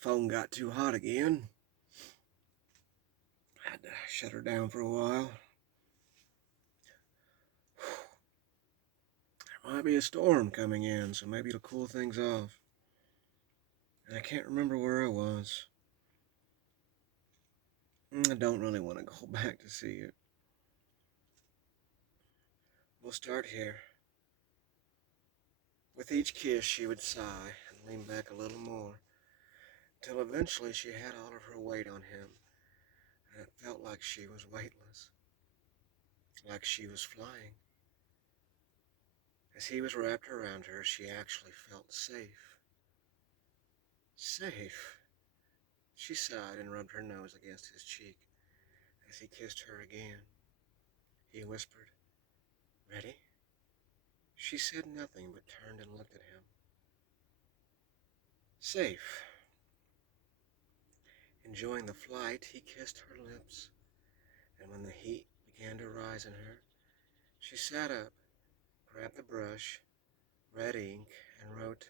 Phone got too hot again. Had to shut her down for a while. There might be a storm coming in, so maybe it'll cool things off. And I can't remember where I was. I don't really want to go back to see it. We'll start here. With each kiss, she would sigh and lean back a little more, till eventually she had all of her weight on him, and it felt like she was weightless, like she was flying. As he was wrapped around her, she actually felt safe. Safe. She sighed and rubbed her nose against his cheek as he kissed her again. He whispered, "Ready?" She said nothing but turned and looked at him. Safe. Enjoying the flight, he kissed her lips, and when the heat began to rise in her, she sat up, grabbed the brush, red ink, and wrote,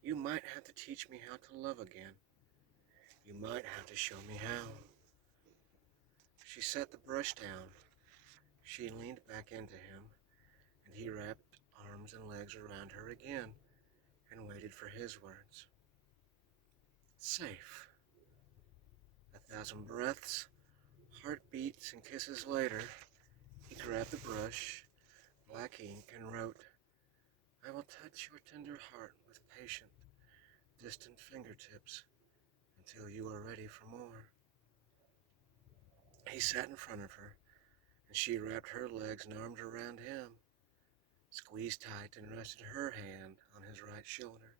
"You might have to teach me how to love again. You might have to show me how." She set the brush down. She leaned back into him, and he wrapped arms and legs around her again and waited for his words. Safe. 1,000 breaths, heartbeats, and kisses later, he grabbed the brush, black ink, and wrote, "I will touch your tender heart with patient, distant fingertips until you are ready for more." He sat in front of her, and she wrapped her legs and arms around him, squeezed tight, and rested her hand on his right shoulder.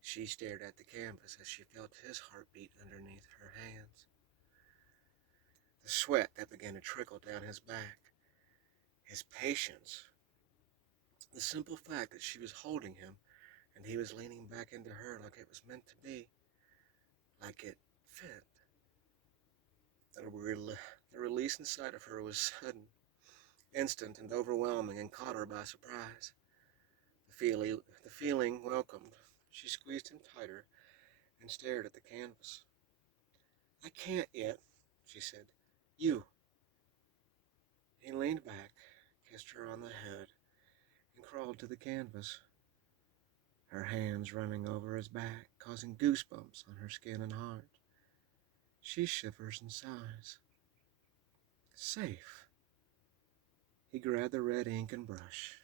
She stared at the canvas as she felt his heartbeat underneath her hands. The sweat that began to trickle down his back, his patience, the simple fact that she was holding him and he was leaning back into her like it was meant to be, like it fit. The release inside of her was sudden, instant, and overwhelming, and caught her by surprise. The feeling welcomed. She squeezed him tighter and stared at the canvas. "I can't yet," she said. "You." He leaned back, kissed her on the head, and crawled to the canvas, her hands running over his back, causing goosebumps on her skin and heart. She shivers and sighs. Safe. He grabbed the red ink and brush.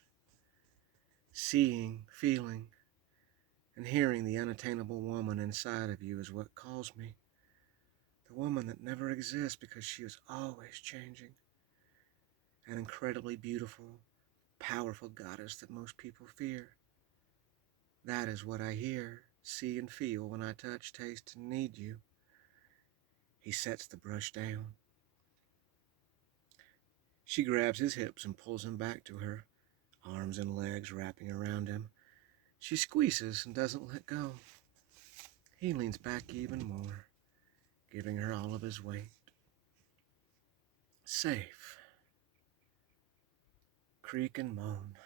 Seeing, feeling, and hearing the unattainable woman inside of you is what calls me. The woman that never exists because she is always changing. An incredibly beautiful, powerful goddess that most people fear. That is what I hear, see, and feel when I touch, taste, and need you. He sets the brush down. She grabs his hips and pulls him back to her, arms and legs wrapping around him. She squeezes and doesn't let go. He leans back even more, giving her all of his weight. Safe. Creak and moan.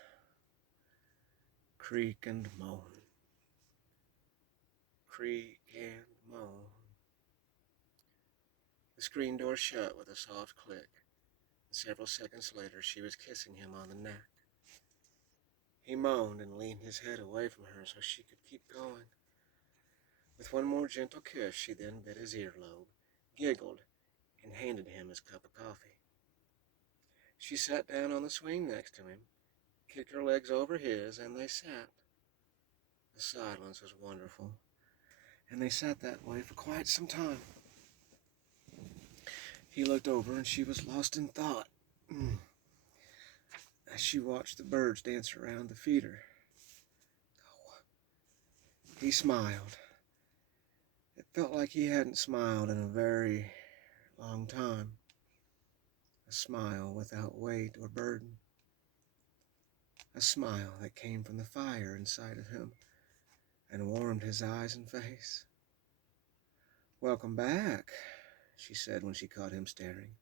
Creak and moan. Creak and moan. The screen door shut with a soft click, and several seconds later she was kissing him on the neck. He moaned and leaned his head away from her so she could keep going. With one more gentle kiss, she then bit his earlobe, giggled, and handed him his cup of coffee. She sat down on the swing next to him, kicked her legs over his, and they sat. The silence was wonderful, and they sat that way for quite some time. He looked over and she was lost in thought as she watched the birds dance around the feeder. He smiled. It felt like he hadn't smiled in a very long time. A smile without weight or burden. A smile that came from the fire inside of him and warmed his eyes and face. "Welcome back," she said when she caught him staring.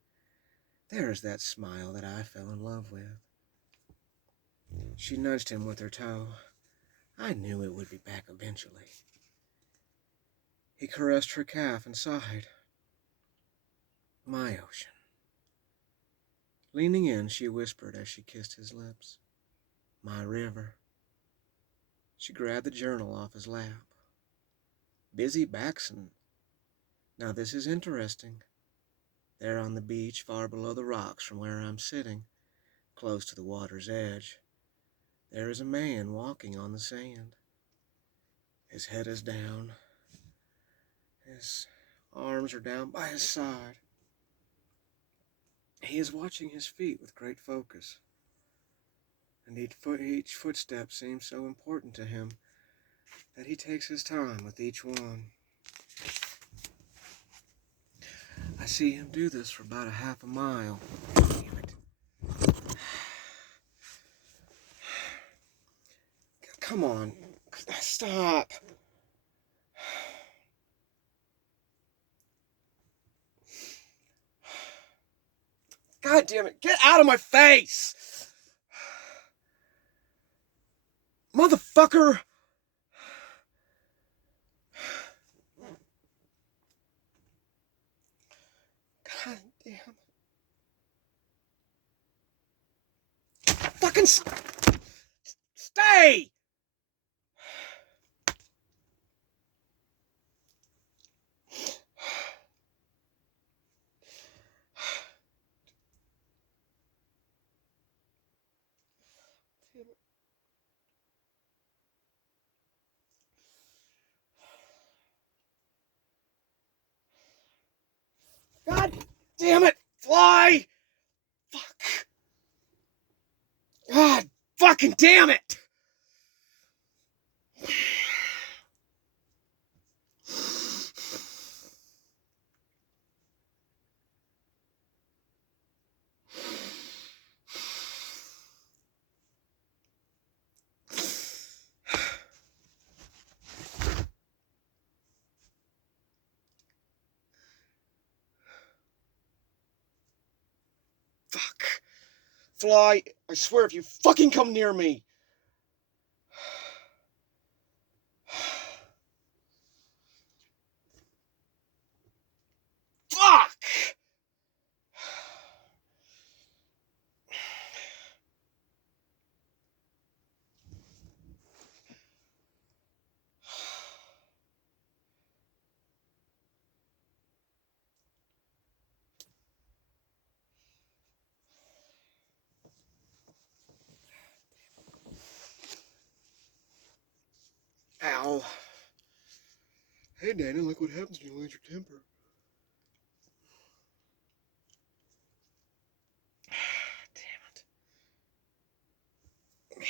"There is that smile that I fell in love with." She nudged him with her toe. "I knew it would be back eventually." He caressed her calf and sighed. My ocean. Leaning in, she whispered as she kissed his lips. My river. She grabbed the journal off his lap. Busy Baxon. Now this is interesting. There on the beach, far below the rocks from where I'm sitting, close to the water's edge, there is a man walking on the sand. His head is down. His arms are down by his side. He is watching his feet with great focus, and each footstep seems so important to him that he takes his time with each one. I see him do this for about a half a mile. Damn it. Come on, stop. God damn it, get out of my face! Motherfucker! God damn it. Fucking stay! God damn it! Fly! Fuck! God fucking damn it! Fuck. Fly, I swear if you fucking come near me. Fuck! Ow. Hey, Danny, look what happens when you lose your temper. Damn it. Man.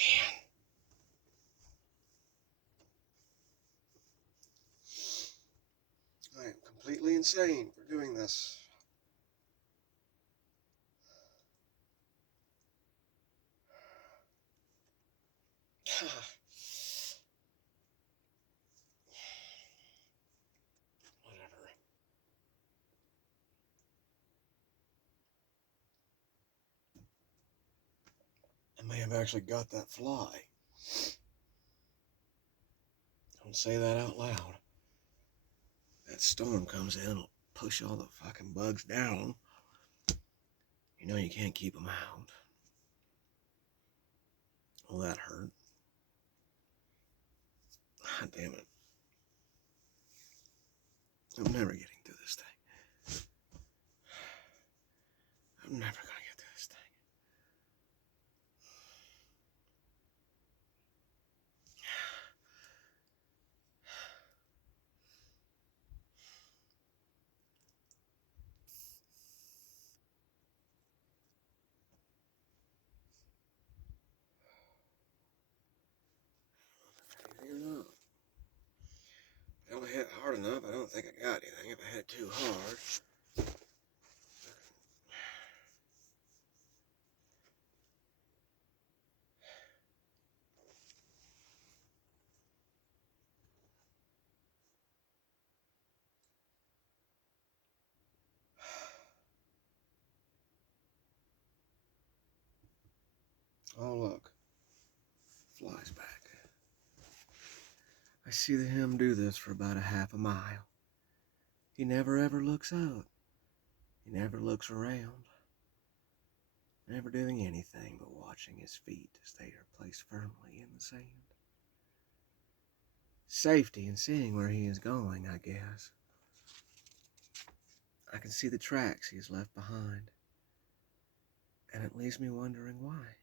I am completely insane for doing this. Whatever. I may have actually got that fly. Don't say that out loud. That storm comes in, it'll push all the fucking bugs down. You know you can't keep them out. Well, that hurt. God damn it. I'm never getting through this thing. I'm never gonna get through this thing. If I hit hard enough, I don't think I got anything. If I hit too hard. Oh, look. Flies back. I see him do this for about a half a mile. He never ever looks up. He never looks around, never doing anything but watching his feet as they are placed firmly in the sand. Safety in seeing where he is going, I guess. I can see the tracks he has left behind, and it leaves me wondering why.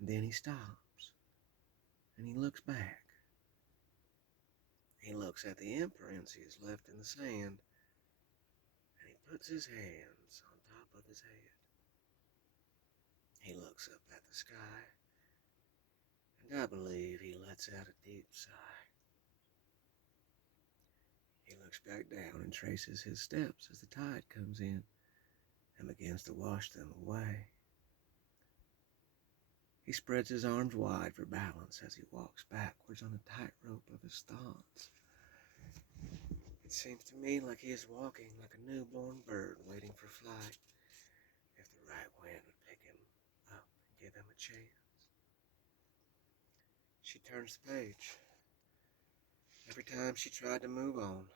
And then he stops, and he looks back. He looks at the imprints he has left in the sand, and he puts his hands on top of his head. He looks up at the sky, and I believe he lets out a deep sigh. He looks back down and traces his steps as the tide comes in and begins to wash them away. He spreads his arms wide for balance as he walks backwards on a tightrope of his thoughts. It seems to me like he is walking like a newborn bird waiting for flight, if the right wind would pick him up and give him a chance. She turns the page. Every time she tried to move on,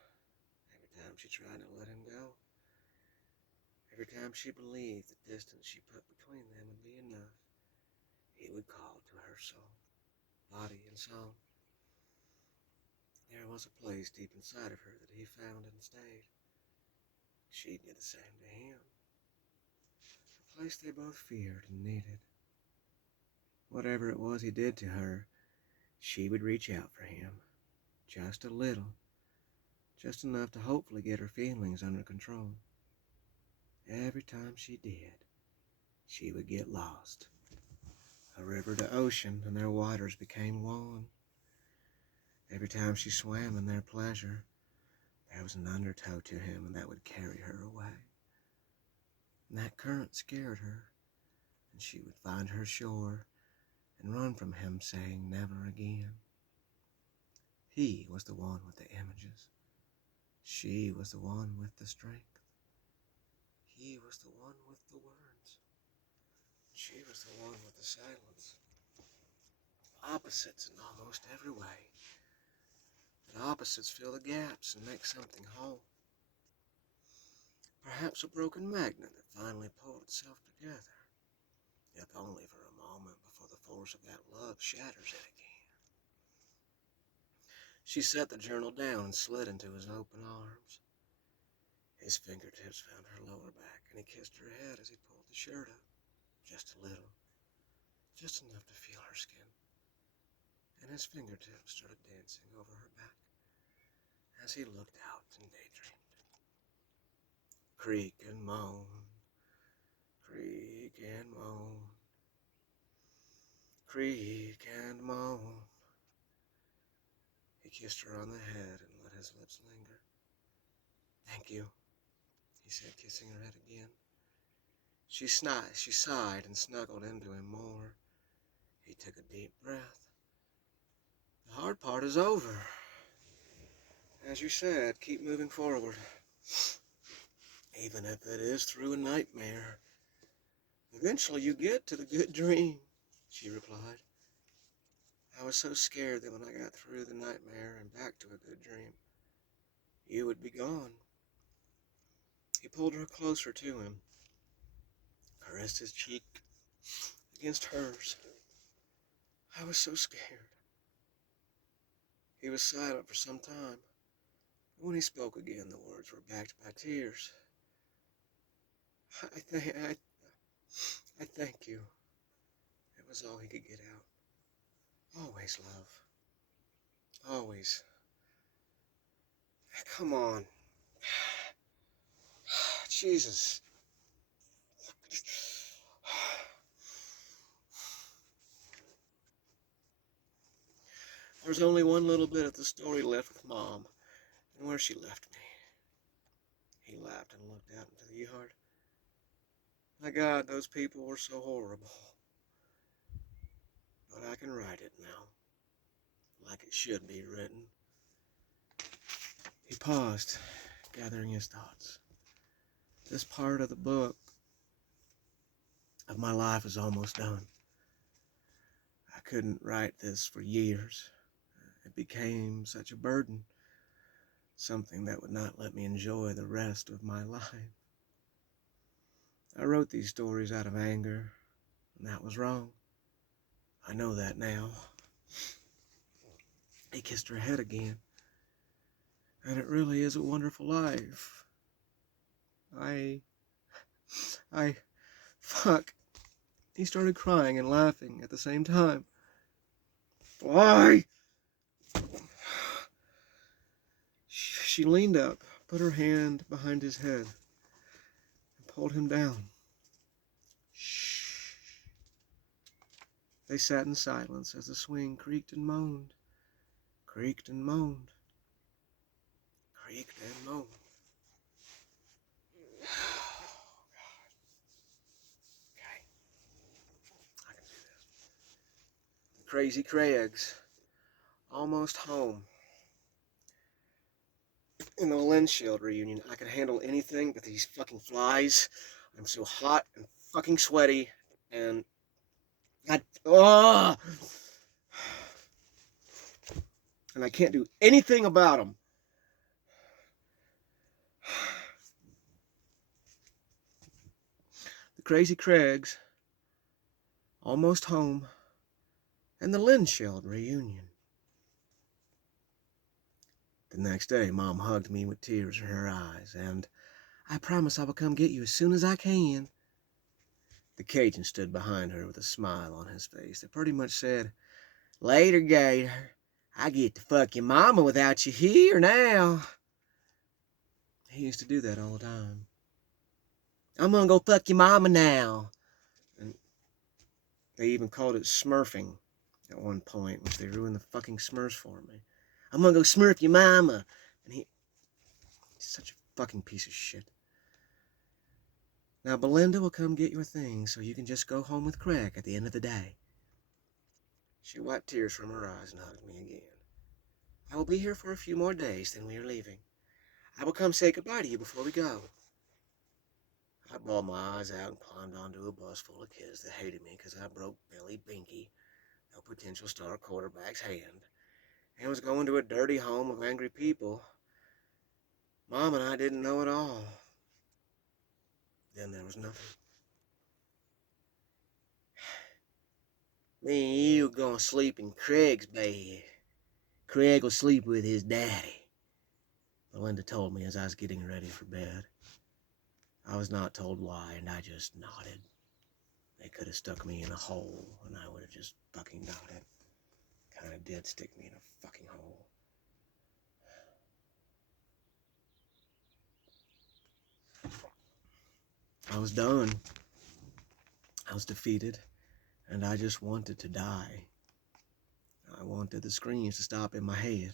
every time she tried to let him go, every time she believed the distance she put between them would be enough, he would call to her soul, body and song. There was a place deep inside of her that he found and stayed. She did the same to him. A place they both feared and needed. Whatever it was he did to her, she would reach out for him. Just a little. Just enough to hopefully get her feelings under control. Every time she did, she would get lost. A river to ocean, and their waters became one. Every time she swam in their pleasure, there was an undertow to him, and that would carry her away. And that current scared her, and she would find her shore and run from him, saying never again. He was the one with the images. She was the one with the strength. He was the one with the words. She was the one with the silence. Opposites in almost every way. But opposites fill the gaps and make something whole. Perhaps a broken magnet that finally pulled itself together, if only for a moment before the force of that love shatters it again. She set the journal down and slid into his open arms. His fingertips found her lower back, and he kissed her head as he pulled the shirt up, just a little, just enough to feel her skin. And his fingertips started dancing over her back as he looked out and daydreamed. Creak and moan, creak and moan, creak and moan. He kissed her on the head and let his lips linger. Thank you, he said, kissing her head again. She sighed and snuggled into him more. He took a deep breath. The hard part is over. As you said, keep moving forward. Even if it is through a nightmare. Eventually you get to the good dream, she replied. I was so scared that when I got through the nightmare and back to a good dream, you would be gone. He pulled her closer to him, caressed his cheek against hers. I was so scared. He was silent for some time. When he spoke again, the words were backed by tears. I thank you. It was all he could get out. Always, love. Always. Come on. Jesus. There's only one little bit of the story left with Mom, and where she left me. He laughed and looked out into the yard. My God, those people were so horrible. But I can write it now, like it should be written. He paused, gathering his thoughts. This part of the book of my life is almost done. I couldn't write this for years. It became such a burden, something that would not let me enjoy the rest of my life. I wrote these stories out of anger, and that was wrong. I know that now. He kissed her head again, and it really is a wonderful life. Fuck. He started crying and laughing at the same time. Why? She leaned up, put her hand behind his head, and pulled him down. Shh. They sat in silence as the swing creaked and moaned, creaked and moaned, creaked and moaned. Oh, God. Okay. I can do this. The Crazy Craigs. Almost home. In the Lenshield reunion, I could handle anything but these fucking flies. I'm so hot and fucking sweaty, and and I can't do anything about them. The Crazy Craigs, almost home, and the Lenshield reunion. The next day, Mom hugged me with tears in her eyes, and I promise I will come get you as soon as I can. The Cajun stood behind her with a smile on his face that pretty much said, "Later, Gator. I get to fuck your mama without you here now." He used to do that all the time. "I'm gonna go fuck your mama now." And they even called it smurfing at one point, which they ruined the fucking Smurfs for me. "I'm gonna go smurf your mama." And he's such a fucking piece of shit. "Now, Belinda will come get your things so you can just go home with Craig at the end of the day." She wiped tears from her eyes and hugged me again. "I will be here for a few more days, then we are leaving. I will come say goodbye to you before we go." I bawled my eyes out and climbed onto a bus full of kids that hated me because I broke Billy Binky, no potential star quarterback's hand, and was going to a dirty home of angry people. Mom and I didn't know it all. Then there was nothing. "Me and you are gonna sleep in Craig's bed. Craig will sleep with his daddy," Belinda told me as I was getting ready for bed. I was not told why, and I just nodded. They could have stuck me in a hole, and I would have just fucking nodded. Kinda did stick me in a fucking hole. I was done. I was defeated, and I just wanted to die. I wanted the screams to stop in my head.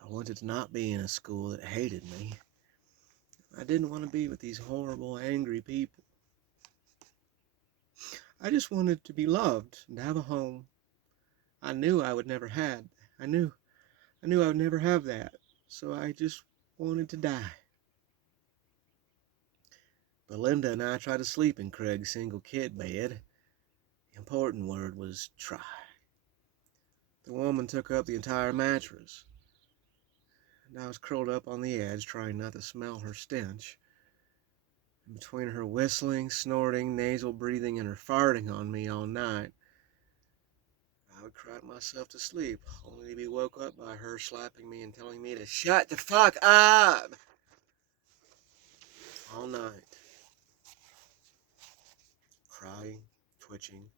I wanted to not be in a school that hated me. I didn't want to be with these horrible, angry people. I just wanted to be loved and have a home. I knew I would never have. I knew I would never have that. So I just wanted to die. Belinda and I tried to sleep in Craig's single kid bed. The important word was try. The woman took up the entire mattress, and I was curled up on the edge, trying not to smell her stench. And between her whistling, snorting, nasal breathing, and her farting on me all night, I would cry myself to sleep, only to be woke up by her slapping me and telling me to shut the fuck up all night. Crying, twitching,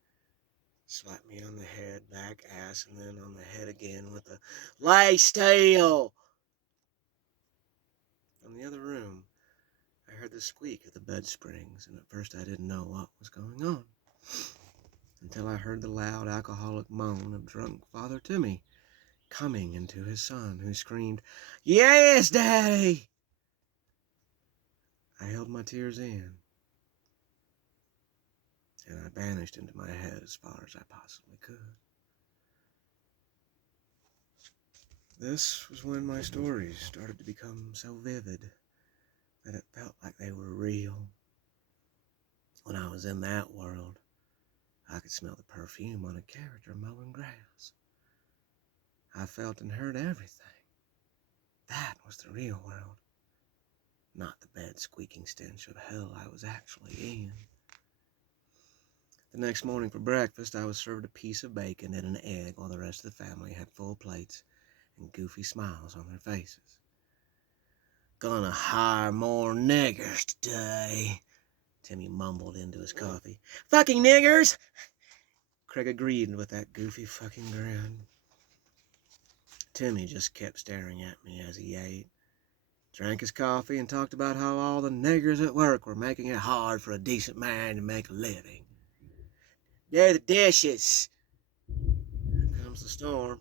slapped me on the head, back, ass, and then on the head again with a "lay still." From the other room, I heard the squeak of the bed springs, and at first I didn't know what was going on, until I heard the loud alcoholic moan of drunk Father Timmy coming into his son, who screamed, "Yes, Daddy!" I held my tears in, and I banished into my head as far as I possibly could. This was when my stories started to become so vivid that it felt like they were real. When I was in that world, I could smell the perfume on a character mowing grass. I felt and heard everything. that was the real world, not the bed squeaking stench of hell I was actually in. The next morning for breakfast, I was served a piece of bacon and an egg while the rest of the family had full plates and goofy smiles on their faces. "Gonna hire more niggers today," Timmy mumbled into his coffee. "Fucking niggers!" Craig agreed with that goofy fucking grin. Timmy just kept staring at me as he ate, drank his coffee, and talked about how all the niggers at work were making it hard for a decent man to make a living. "They're the dishes." "Here comes the storm,"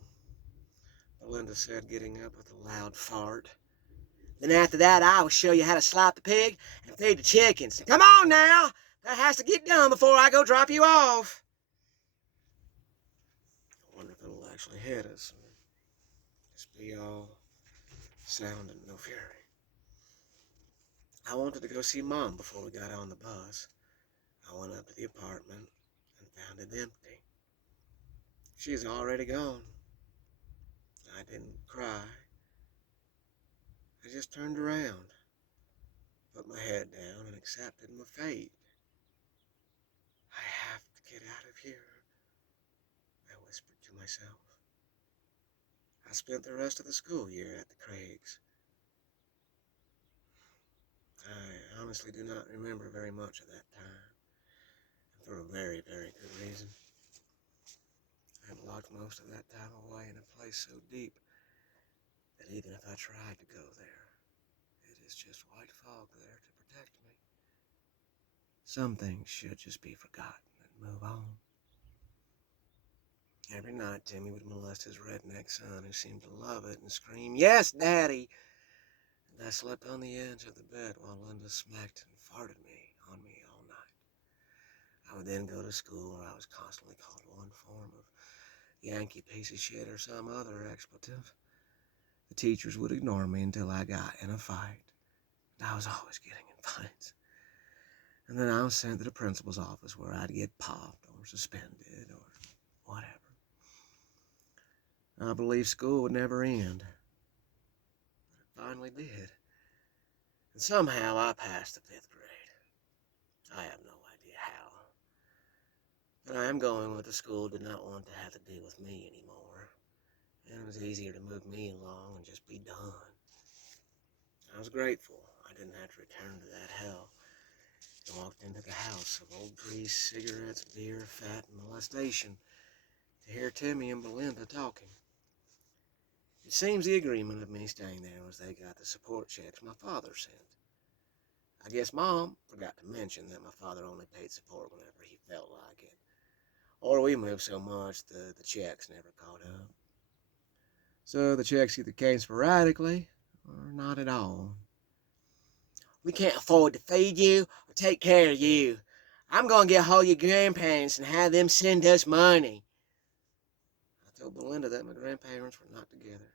Belinda said, getting up with a loud fart. "Then after that, I will show you how to slap the pig and feed the chickens. Come on now! That has to get done before I go drop you off." I wonder if it'll actually hit us, or just be all sound and no fury. I wanted to go see Mom before we got on the bus. I went up to the apartment and found it empty. She's already gone. I didn't cry. I just turned around, put my head down, and accepted my fate. "I have to get out of here," I whispered to myself. I spent the rest of the school year at the Craigs. I honestly do not remember very much of that time, and for a very, very good reason. I had locked most of that time away in a place so deep that even if I tried to go there, it is just white fog there to protect me. Some things should just be forgotten and move on. Every night, Timmy would molest his redneck son, who seemed to love it, and scream, "Yes, Daddy!" And I slept on the edge of the bed while Linda smacked and farted on me all night. I would then go to school, where I was constantly called one form of Yankee piece of shit or some other expletive. The teachers would ignore me until I got in a fight. I was always getting in fights. And then I was sent to the principal's office, where I'd get popped or suspended or whatever. I believed school would never end, but it finally did. And somehow I passed the 5th grade. I have no idea how. But I am going what the school did not want to have to deal with me anymore. And it was easier to move me along and just be done. I was grateful I didn't have to return to that hell. I walked into the house of old grease, cigarettes, beer, fat, and molestation to hear Timmy and Belinda talking. It seems the agreement of me staying there was they got the support checks my father sent. I guess Mom forgot to mention that my father only paid support whenever he felt like it. Or we moved so much the checks never caught up. So the checks either came sporadically or not at all. "We can't afford to feed you or take care of you. I'm going to get hold of your grandparents and have them send us money." I told Belinda that my grandparents were not together,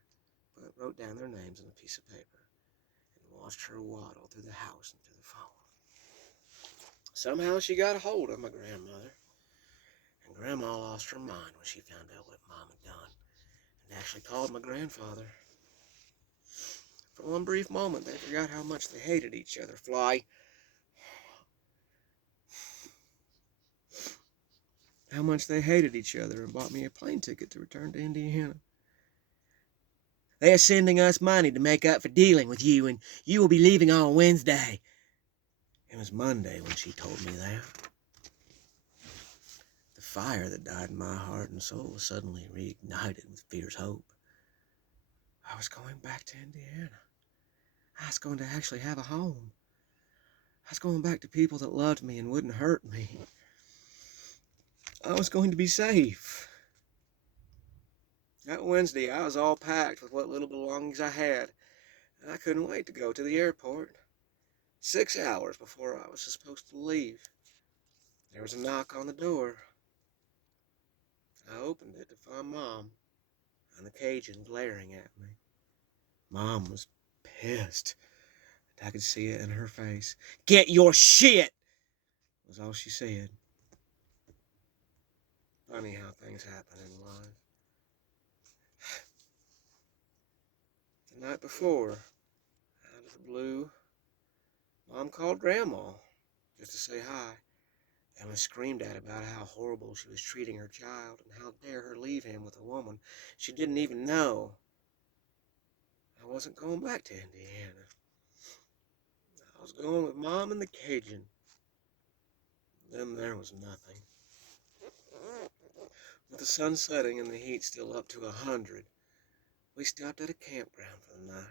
but wrote down their names on a piece of paper and watched her waddle through the house and to the phone. Somehow she got a hold of my grandmother, and Grandma lost her mind when she found out what Mom had done, and actually called my grandfather. For one brief moment, they forgot how much they hated each other. How much they hated each other, and bought me a plane ticket to return to Indiana. "They are sending us money to make up for dealing with you, and you will be leaving on Wednesday." It was Monday when she told me that. The fire that died in my heart and soul was suddenly reignited with fierce hope. I was going back to Indiana. I was going to actually have a home. I was going back to people that loved me and wouldn't hurt me. I was going to be safe. That Wednesday, I was all packed with what little belongings I had, and I couldn't wait to go to the airport. 6 hours before I was supposed to leave, there was a knock on the door. I opened it to find Mom and the Cajun glaring at me. Mom was pissed, and I could see it in her face. "Get your shit," was all she said. Funny how things happen in life. The The night before, out of the blue, Mom called Grandma just to say hi. Emma screamed at about how horrible she was treating her child and how dare her leave him with a woman she didn't even know. I wasn't going back to Indiana. I was going with Mom and the Cajun. Then there was nothing. With the sun setting and the heat still up to 100, we stopped at a campground for the night.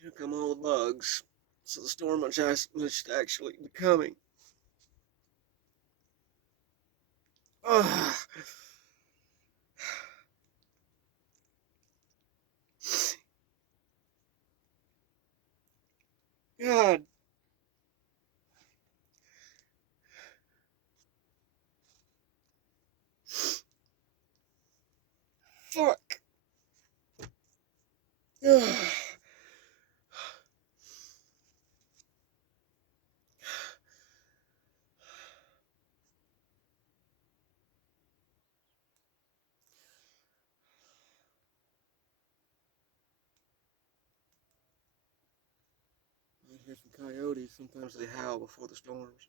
Here come all the bugs. So the storm must actually be coming. Ah, God. Fuck. Ah. I hear some coyotes. Sometimes they howl before the storms.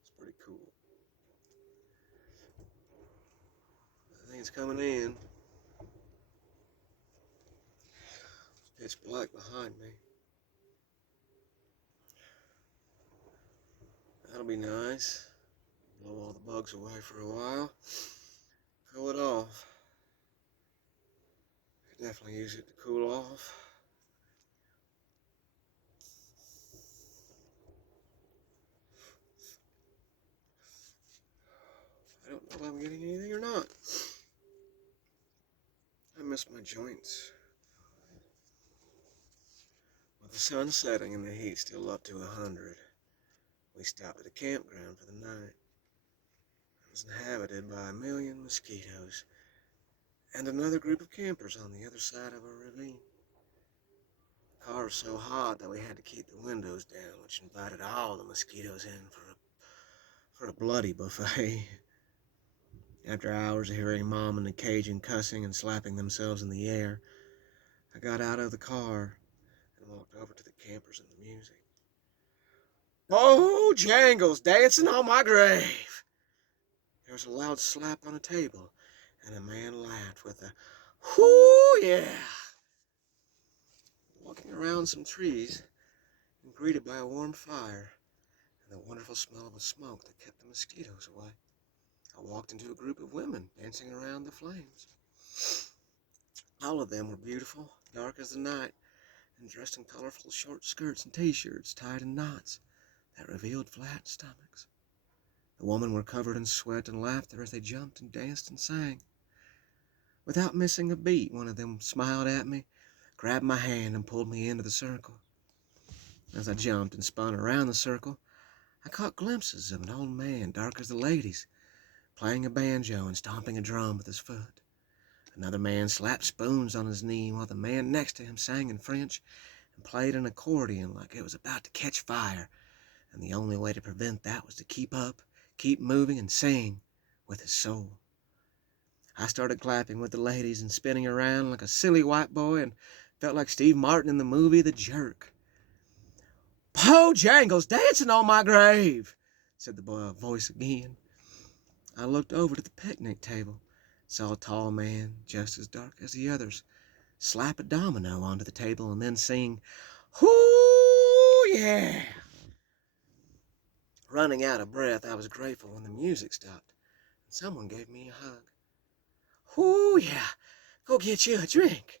It's pretty cool. I think it's coming in. It's pitch black behind me. That'll be nice. Blow all the bugs away for a while. Cool it off. Could definitely use it to cool off. I don't know if I'm getting anything or not. I miss my joints. With the sun setting and the heat still up to 100, we stopped at a campground for the night. It was inhabited by 1,000,000 mosquitoes and another group of campers on the other side of a ravine. The car was so hot that we had to keep the windows down, which invited all the mosquitoes in for a bloody buffet. After hours of hearing Mom and the Cajun cussing and slapping themselves in the air, I got out of the car and walked over to the campers and the music. Oh, Jangles, dancing on my grave! There was a loud slap on a table, and a man laughed with a, whoo, yeah! Walking around some trees, and greeted by a warm fire, and the wonderful smell of a smoke that kept the mosquitoes away. I walked into a group of women dancing around the flames. All of them were beautiful, dark as the night, and dressed in colorful short skirts and t-shirts tied in knots that revealed flat stomachs. The women were covered in sweat and laughter as they jumped and danced and sang. Without missing a beat, one of them smiled at me, grabbed my hand, and pulled me into the circle. As I jumped and spun around the circle, I caught glimpses of an old man, dark as the ladies, playing a banjo and stomping a drum with his foot. Another man slapped spoons on his knee while the man next to him sang in French and played an accordion like it was about to catch fire, and the only way to prevent that was to keep up, keep moving, and sing with his soul. I started clapping with the ladies and spinning around like a silly white boy and felt like Steve Martin in the movie The Jerk. "Po Jangles dancing on my grave," said the voice again. I looked over to the picnic table, saw a tall man, just as dark as the others, slap a domino onto the table and then sing, "Hoo, yeah!" Running out of breath, I was grateful when the music stopped and someone gave me a hug. "Whoo, yeah, go get you a drink."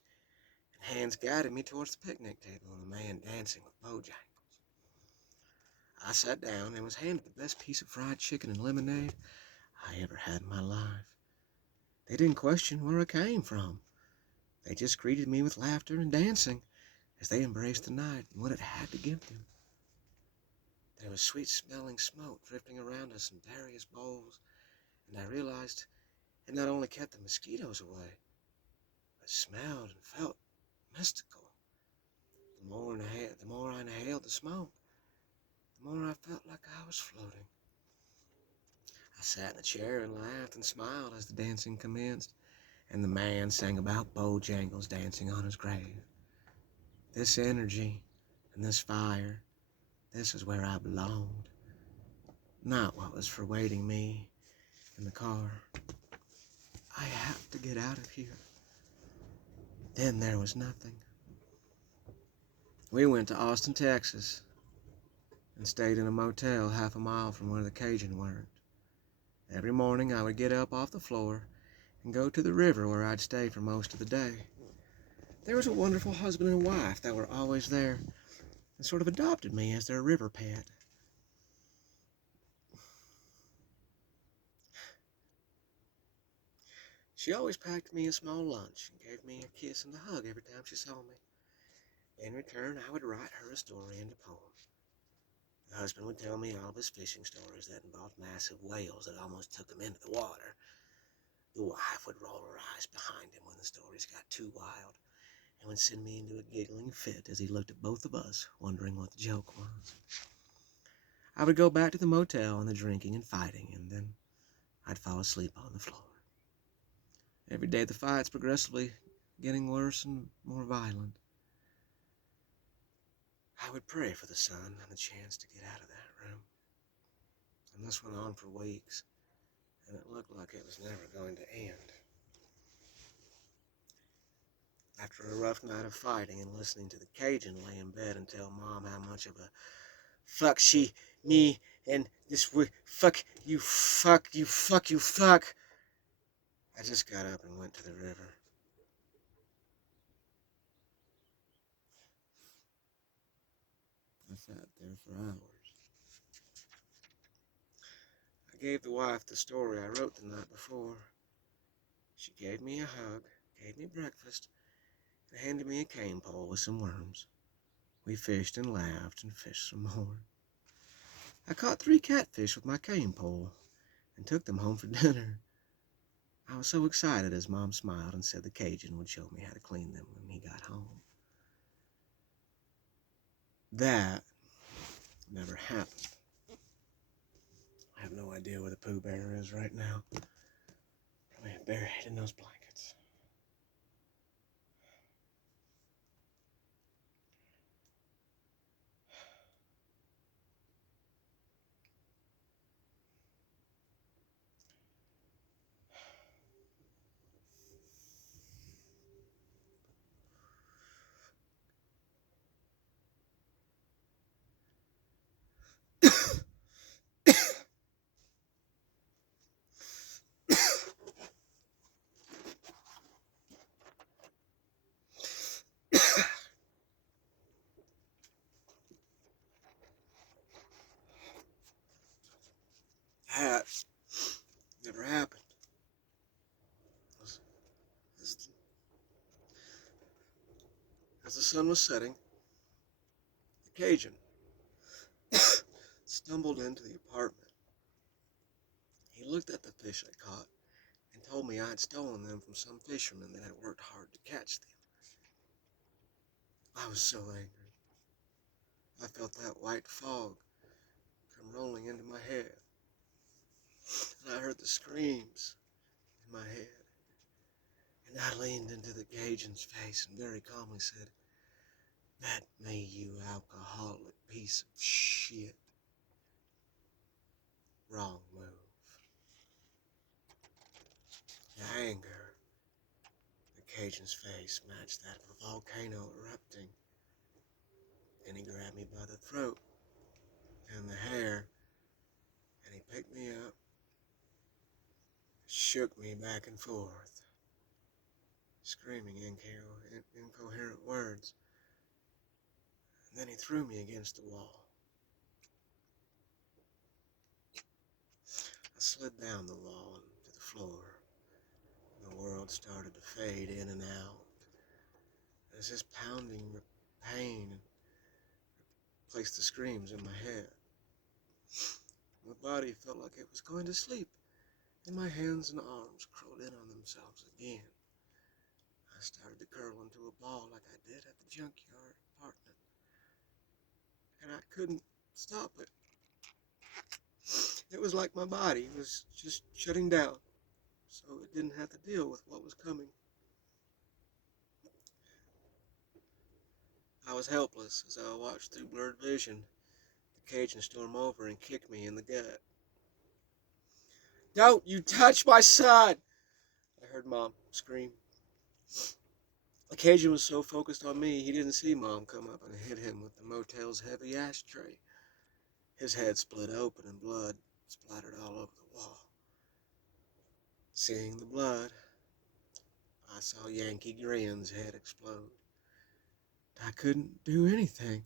And hands guided me towards the picnic table and a man dancing with Bojangles. I sat down and was handed the best piece of fried chicken and lemonade I ever had in my life. They didn't question where I came from. They just greeted me with laughter and dancing as they embraced the night and what it had to give them. There was sweet-smelling smoke drifting around us in various bowls, and I realized it not only kept the mosquitoes away, but smelled and felt mystical. The more I inhaled the smoke, the more I felt like I was floating. I sat in a chair and laughed and smiled as the dancing commenced, and the man sang about Bojangles dancing on his grave. This energy and this fire, this is where I belonged, not what was for waiting me in the car. I had to get out of here. Then there was nothing. We went to Austin, Texas, and stayed in a motel half a mile from where the Cajun worked. Every morning I would get up off the floor and go to the river where I'd stay for most of the day. There was a wonderful husband and wife that were always there and sort of adopted me as their river pet. She always packed me a small lunch and gave me a kiss and a hug every time she saw me. In return, I would write her a story and a poem. The husband would tell me all of his fishing stories that involved massive whales that almost took him into the water. The wife would roll her eyes behind him when the stories got too wild and would send me into a giggling fit as he looked at both of us, wondering what the joke was. I would go back to the motel and the drinking and fighting, and then I'd fall asleep on the floor. Every day the fights progressively getting worse and more violent. I would pray for the sun and the chance to get out of that room. And this went on for weeks, and it looked like it was never going to end. After a rough night of fighting and listening to the Cajun lay in bed and tell Mom how much of a fuck she, me, and this fuck, you fuck, you fuck, you fuck, I just got up and went to the river. I sat there for hours. I gave the wife the story I wrote the night before. She gave me a hug, gave me breakfast, and handed me a cane pole with some worms. We fished and laughed and fished some more. I caught 3 catfish with my cane pole and took them home for dinner. I was so excited as Mom smiled and said the Cajun would show me how to clean them when he got home. That never happened. I have no idea where the Pooh Bear is right now. Probably buried in those blankets. That never happened. As, as the sun was setting, the Cajun stumbled into the apartment. He looked at the fish I caught and told me I had stolen them from some fisherman that had worked hard to catch them. I was so angry. I felt that white fog come rolling into my head, and I heard the screams in my head. And I leaned into the Cajun's face and very calmly said, "Bet me, you alcoholic piece of shit." Wrong move. The anger in the Cajun's face matched that of a volcano erupting. And he grabbed me by the throat and the hair, and he picked me up, shook me back and forth. screaming incoherent words. And then he threw me against the wall. I slid down the wall and to the floor. The world started to fade in and out as his pounding pain replaced the screams in my head. My body felt like it was going to sleep, and my hands and arms curled in on themselves again. I started to curl into a ball like I did at the junkyard apartment, and I couldn't stop it. It was like my body was just shutting down, so it didn't have to deal with what was coming. I was helpless as I watched through blurred vision the Cajun storm over and kick me in the gut. "Don't you touch my son!" I heard Mom scream. The Cajun was so focused on me, he didn't see Mom come up and hit him with the motel's heavy ashtray. His head split open and blood splattered all over the wall. Seeing the blood, I saw Yankee Grin's head explode. I couldn't do anything.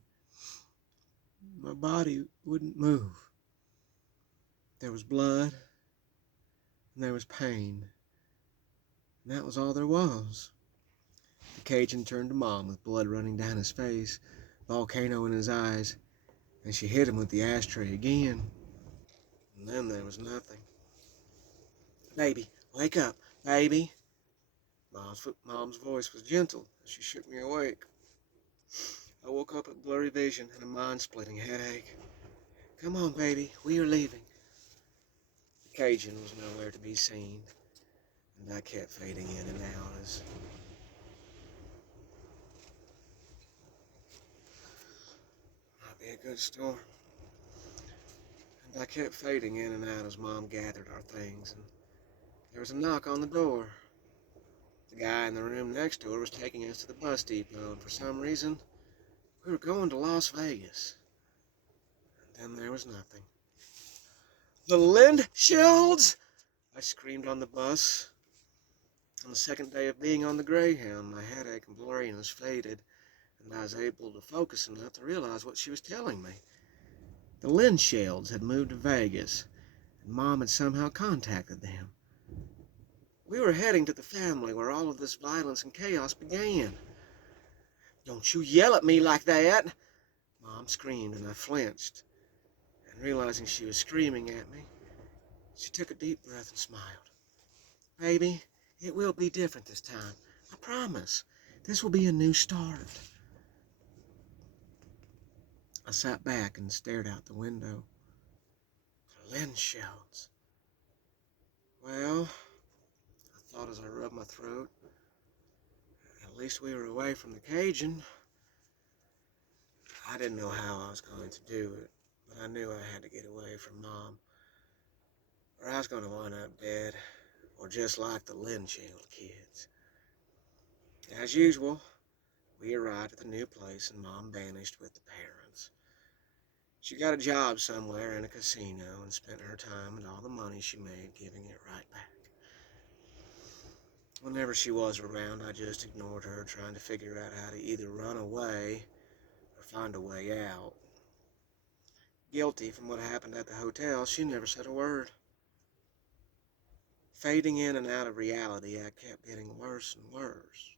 My body wouldn't move. There was blood, and there was pain, and that was all there was. The Cajun turned to Mom with blood running down his face, volcano in his eyes, and she hit him with the ashtray again. And then there was nothing. "Baby, wake up, baby." Mom's voice was gentle as she shook me awake. I woke up with blurry vision and a mind-splitting headache. "Come on, baby, we are leaving." The Cajun was nowhere to be seen, and I kept fading in and out as might be a good story. And I kept fading in and out as Mom gathered our things, and there was a knock on the door. The guy in the room next door was taking us to the bus depot, and for some reason, we were going to Las Vegas. And then there was nothing. "The Lindschilds!" I screamed on the bus. On the second day of being on the Greyhound, my headache and blurriness faded, and I was able to focus enough to realize what she was telling me. The Lindschilds had moved to Vegas, and Mom had somehow contacted them. We were heading to the family where all of this violence and chaos began. "Don't you yell at me like that!" Mom screamed, and I flinched. And realizing she was screaming at me, she took a deep breath and smiled. "Baby, it will be different this time. I promise. This will be a new start." I sat back and stared out the window. The Lindschilds. Well, I thought as I rubbed my throat, at least we were away from the Cajun. I didn't know how I was going to do it, but I knew I had to get away from Mom, or I was going to wind up dead, or just like the Lindschild kids. As usual, we arrived at the new place and Mom vanished with the parents. She got a job somewhere in a casino and spent her time and all the money she made giving it right back. Whenever she was around, I just ignored her, trying to figure out how to either run away or find a way out. Guilty from what happened at the hotel, she never said a word. Fading in and out of reality, I kept getting worse and worse.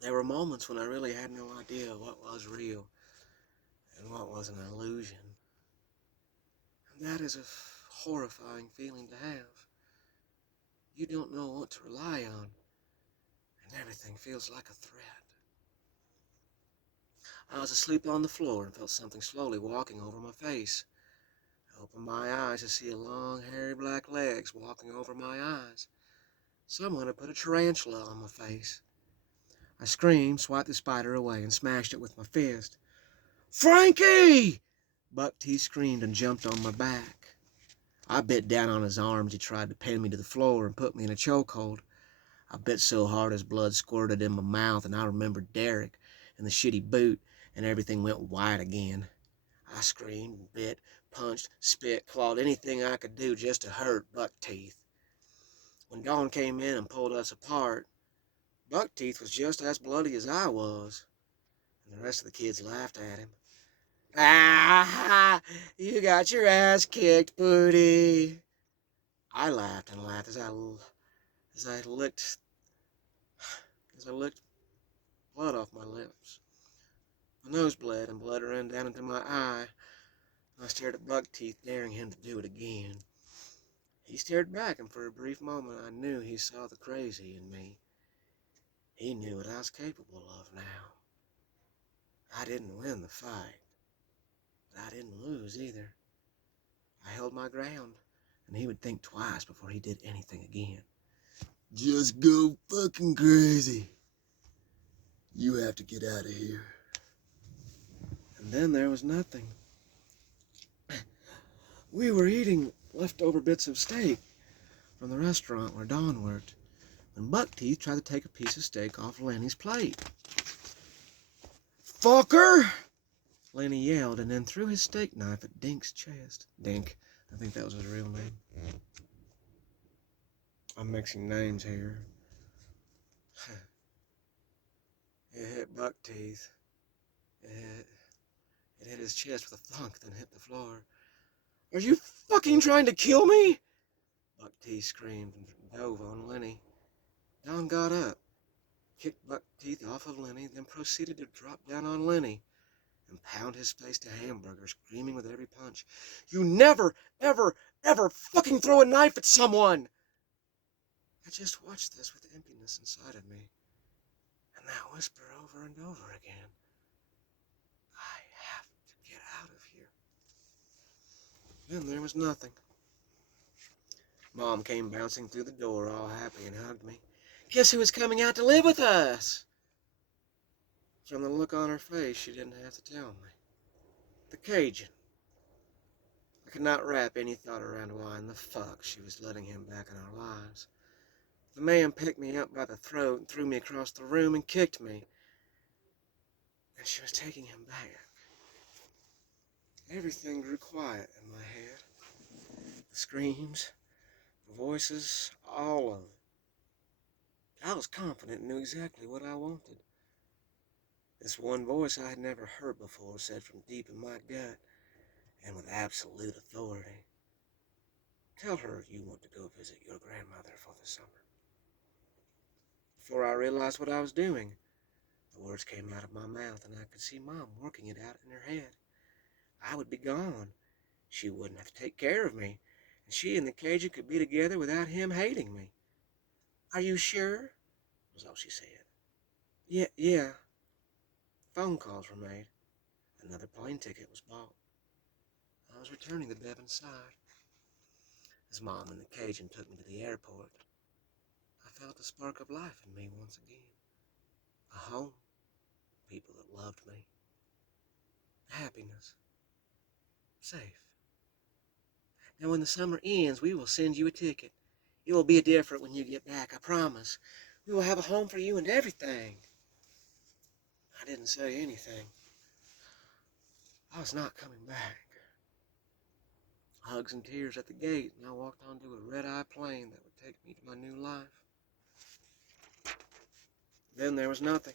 There were moments when I really had no idea what was real and what was an illusion. And that is a horrifying feeling to have. You don't know what to rely on, and everything feels like a threat. I was asleep on the floor and felt something slowly walking over my face. I opened my eyes to see long, hairy black legs walking over my eyes. Someone had put a tarantula on my face. I screamed, swiped the spider away, and smashed it with my fist. "Frankie!" Buck T screamed and jumped on my back. I bit down on his arm as he tried to pin me to the floor and put me in a chokehold. I bit so hard his blood squirted in my mouth, and I remembered Derek and the shitty boot, and everything went white again. I screamed, bit, punched, spit, clawed, anything I could do just to hurt Buck Teeth. When Dawn came in and pulled us apart, Buckteeth was just as bloody as I was, and the rest of the kids laughed at him. Ah, you got your ass kicked, Booty. I laughed and laughed as I licked blood off my lips. My nose bled and blood ran down into my eye. I stared at Buckteeth, daring him to do it again. He stared back, and for a brief moment I knew he saw the crazy in me. He knew what I was capable of now. I didn't win the fight, but I didn't lose either. I held my ground, and he would think twice before he did anything again. Just go fucking crazy. You have to get out of here. And then there was nothing. We were eating leftover bits of steak from the restaurant where Don worked when Buckteeth tried to take a piece of steak off Lenny's plate. Fucker! Lenny yelled and then threw his steak knife at Dink's chest. Dink, I think that was his real name. I'm mixing names here. It hit Buckteeth. It hit his chest with a thunk, then hit the floor. Are you fucking trying to kill me? Buckteeth screamed and dove on Lenny. Don got up, kicked Buckteeth off of Lenny, then proceeded to drop down on Lenny and pound his face to hamburger, screaming with every punch, You never, ever, ever fucking throw a knife at someone! I just watched this with emptiness inside of me, and that whisper over and over again. I have to get out of here. Then there was nothing. Mom came bouncing through the door, all happy, and hugged me. Guess who was coming out to live with us? From the look on her face, she didn't have to tell me. The Cajun. I could not wrap any thought around why in the fuck she was letting him back in our lives. The man picked me up by the throat and threw me across the room and kicked me. And she was taking him back. Everything grew quiet in my head. The screams, the voices, all of it. I was confident and knew exactly what I wanted. This one voice I had never heard before said from deep in my gut, and with absolute authority, Tell her you want to go visit your grandmother for the summer. Before I realized what I was doing, the words came out of my mouth, and I could see Mom working it out in her head. I would be gone. She wouldn't have to take care of me, and she and the Cajun could be together without him hating me. Are you sure? Was all she said. Yeah. Phone calls were made. Another plane ticket was bought. I was returning to Bevan's side. As Mom and the Cajun took me to the airport, I felt a spark of life in me once again. A home, people that loved me, happiness, safe. Now when the summer ends, we will send you a ticket. It will be different when you get back, I promise. We will have a home for you and everything. I didn't say anything. I was not coming back. Hugs and tears at the gate, and I walked onto a red-eye plane that would take me to my new life. Then there was nothing.